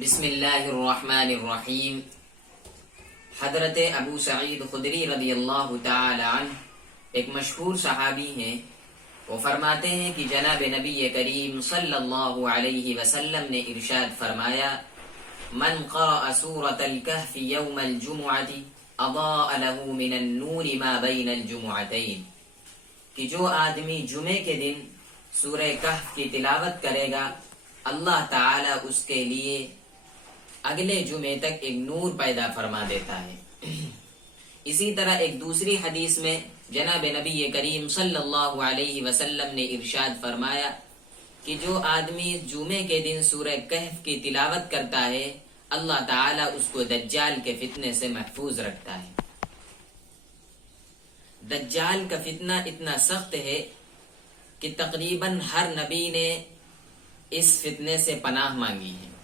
بسم اللہ الرحمن الرحیم۔ حضرت ابو سعید خدری رضی اللہ تعالی عنہ ایک مشہور صحابی ہیں۔ وہ فرماتے ہیں کہ جناب نبی کریم صلی اللہ علیہ وسلم نے ارشاد فرمایا، من قرأ سورة الکہف یوم الجمعة اضاء له من النور ما بین الجمعتین، کہ جو آدمی جمعے کے دن سورہ کہف کی تلاوت کرے گا، اللہ تعالی اس کے لیے اگلے جمعے تک ایک نور پیدا فرما دیتا ہے۔ اسی طرح ایک دوسری حدیث میں جناب نبی کریم صلی اللہ علیہ وسلم نے ارشاد فرمایا کہ جو آدمی جمعے کے دن سورہ کہف کی تلاوت کرتا ہے، اللہ تعالیٰ اس کو دجال کے فتنے سے محفوظ رکھتا ہے۔ دجال کا فتنہ اتنا سخت ہے کہ تقریباً ہر نبی نے اس فتنے سے پناہ مانگی ہے۔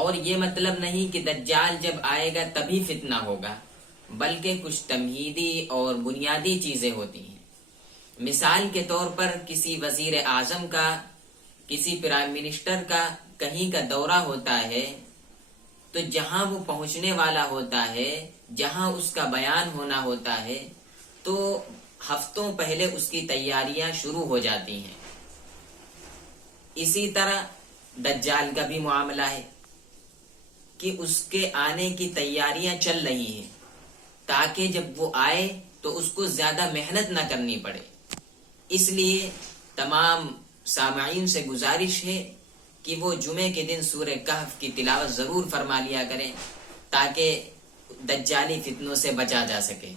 اور یہ مطلب نہیں کہ دجال جب آئے گا تبھی فتنہ ہوگا، بلکہ کچھ تمہیدی اور بنیادی چیزیں ہوتی ہیں۔ مثال کے طور پر کسی وزیر اعظم کا، کسی پرائم منسٹر کا کہیں کا دورہ ہوتا ہے، تو جہاں وہ پہنچنے والا ہوتا ہے، جہاں اس کا بیان ہونا ہوتا ہے، تو ہفتوں پہلے اس کی تیاریاں شروع ہو جاتی ہیں۔ اسی طرح دجال کا بھی معاملہ ہے کہ اس کے آنے کی تیاریاں چل رہی ہیں، تاکہ جب وہ آئے تو اس کو زیادہ محنت نہ کرنی پڑے۔ اس لیے تمام سامعین سے گزارش ہے کہ وہ جمعے کے دن سورہ کہف کی تلاوت ضرور فرما لیا کریں، تاکہ دجالی فتنوں سے بچا جا سکے۔